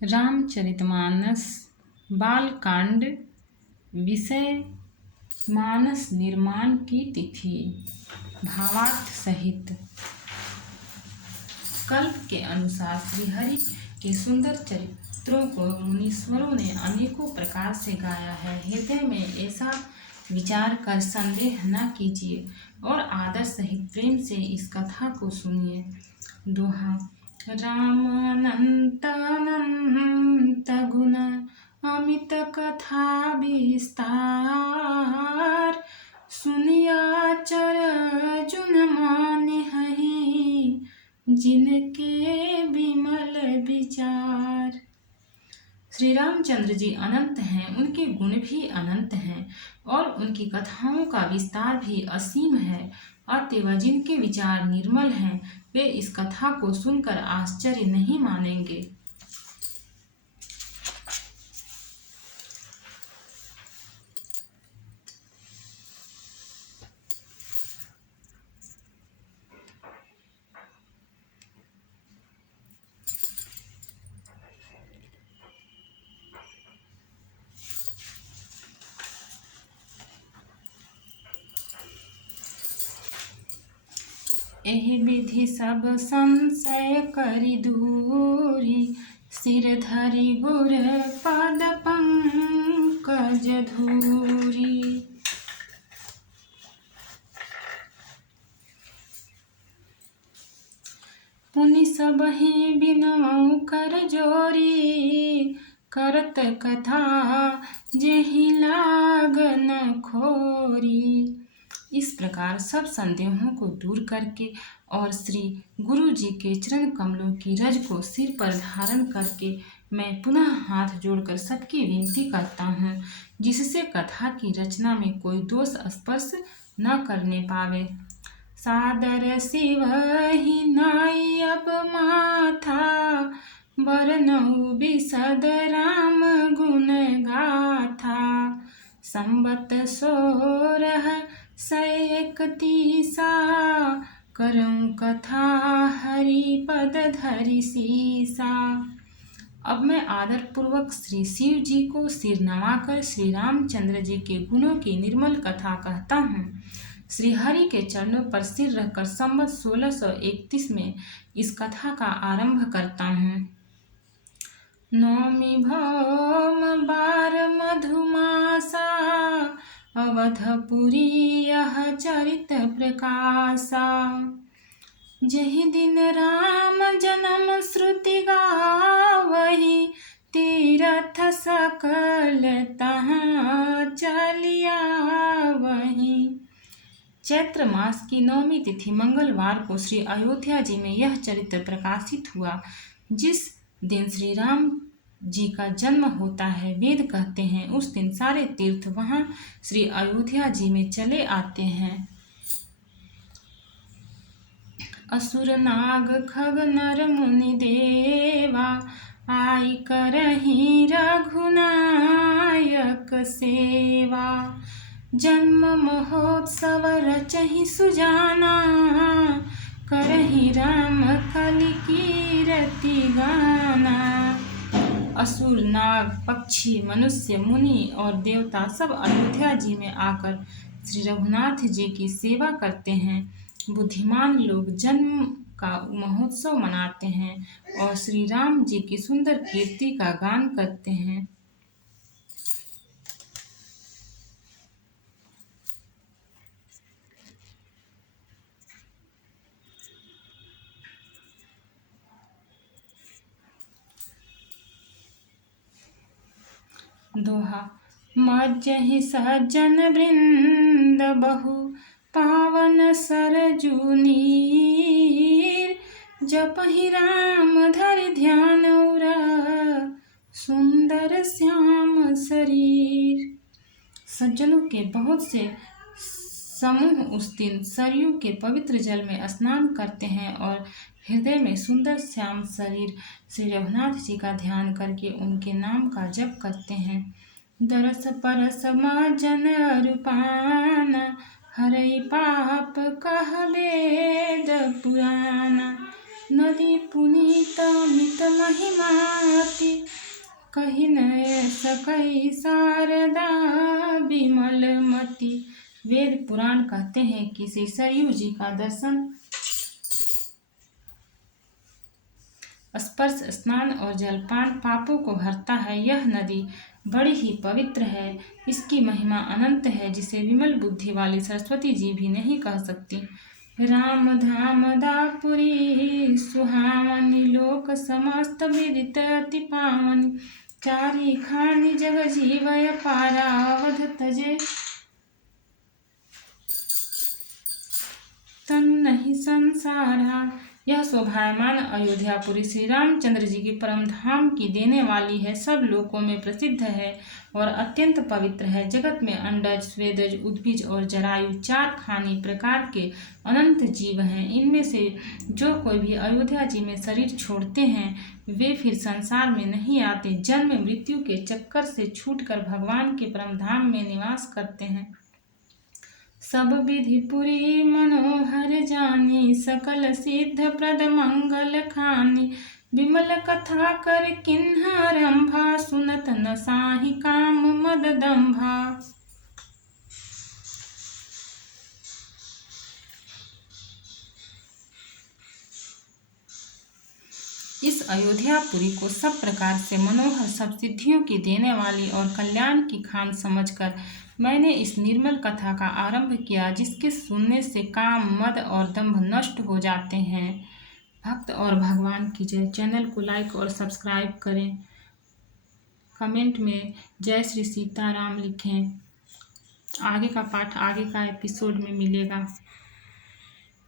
रामचरितमानस बालकांड। विषय मानस निर्माण की तिथि। भावार्थ सहित। कल्प के अनुसार श्रीहरि के सुंदर चरित्रों को मुनीश्वरों ने अनेकों प्रकार से गाया है। हृदय में ऐसा विचार कर संदेह न कीजिए और आदर सहित प्रेम से इस कथा को सुनिए। दोहा। राम अनंत अनंत गुण अमित कथा विस्तार, सुनिया चर जुन माने हहि, जिनके विमल विचार। श्री रामचंद्र जी अनंत हैं, उनके गुण भी अनंत हैं और उनकी कथाओं का विस्तार भी असीम है। अतएव जिनके विचार निर्मल हैं, वे इस कथा को सुनकर आश्चर्य नहीं मानेंगे। एहि विधि सब संशय करि दूरी, सिर धरि गुर पद पंकज धूरी। पुनि सबहि बिनऊ कर जोरी, करत कथा जेहि लागन खोरी। इस प्रकार सब संदेहों को दूर करके और श्री गुरु जी के चरण कमलों की रज को सिर पर धारण करके मैं पुनः हाथ जोड़कर सबकी विनती करता हूँ, जिससे कथा की रचना में कोई दोष स्पर्श न करने पावे। सादर शिव ही नाई अब माथा, बरनऊ बिसद राम गुण गाथा। संबत 1631 करऊं कथा, हरि पद धरि सीसा। अब मैं आदर पूर्वक श्री शिव जी को सिर नवाकर श्री रामचंद्र जी के गुणों की निर्मल कथा कहता हूँ। श्री हरि के चरणों पर सिर रखकर संवत 1631 में इस कथा का आरंभ करता हूँ। नौमी भौम बार मधुमासा, अवधपुरी यह चरित प्रकाशा। जहि दिन राम जन्म श्रुति गावही, तीरथ सकल तहाँ चलिया वही। चैत्र मास की 9वीं तिथि मंगलवार को श्री अयोध्या जी में यह चरित्र प्रकाशित हुआ। जिस दिन श्री राम जी का जन्म होता है, वेद कहते हैं उस दिन सारे तीर्थ वहां श्री अयोध्या जी में चले आते हैं। असुर नाग खग नर मुनि देवा, आई करहि रघुनायक सेवा। जन्म महोत्सव रचहि सुजाना, करहि राम कलि कीरति गाना। असुर नाग पक्षी मनुष्य मुनि और देवता सब अयोध्या जी में आकर श्री रघुनाथ जी की सेवा करते हैं। बुद्धिमान लोग जन्म का महोत्सव मनाते हैं और श्री राम जी की सुंदर कीर्ति का गान करते हैं। दोहा। मज्जहि सज्जन वृंद बहु, पावन सरजू नीर। जपहि राम धरि ध्यान उरा, सुंदर श्याम शरीर। सज्जनों के बहुत से समूह उस दिन सरयू के पवित्र जल में स्नान करते हैं और हृदय में सुंदर श्याम शरीर श्री रघुनाथ जी का ध्यान करके उनके नाम का जप करते हैं। दरस परस मज्जन अरूपान, हरई पाप कह वेद पुराण। नदी पुनीत मित महिमा सती, कही न सकई शारदा विमलमती। वेद पुराण कहते हैं कि श्री सरयू जी का दर्शन, स्पर्श, स्नान और जलपान पापों को हरता है। यह नदी बड़ी ही पवित्र है, इसकी महिमा अनंत है, जिसे विमल बुद्धि वाली सरस्वती जी भी नहीं कह सकती। राम धाम दापुरी सुहावनी, लोक समस्त विदित अति पावनी। चारी खानी जग जीवय पारा, अवध तजे तनु नहीं संसारा। यह शोभायमान अयोध्यापुरी श्री रामचंद्र जी की परम धाम की देने वाली है, सब लोकों में प्रसिद्ध है और अत्यंत पवित्र है। जगत में अंडज, स्वेदज, उद्भिज और जरायु 4 खानी प्रकार के अनंत जीव हैं। इनमें से जो कोई भी अयोध्या जी में शरीर छोड़ते हैं वे फिर संसार में नहीं आते, जन्म मृत्यु के चक्कर से छूटकर भगवान के परम धाम में निवास करते हैं। सब विधि पुरी मनोहर जानी, सकल सिद्ध प्रद मंगल खानी। विमल कथा कर किन्हरंभा, सुनत न साहि काम मद दंभा। इस अयोध्यापुरी को सब प्रकार से मनोहर, सब सिद्धियों की देने वाली और कल्याण की खान समझकर मैंने इस निर्मल कथा का आरंभ किया, जिसके सुनने से काम, मद और दंभ नष्ट हो जाते हैं। भक्त और भगवान की जय। चैनल को लाइक और सब्सक्राइब करें, कमेंट में जय श्री सीताराम लिखें। आगे का पाठ आगे का एपिसोड में मिलेगा।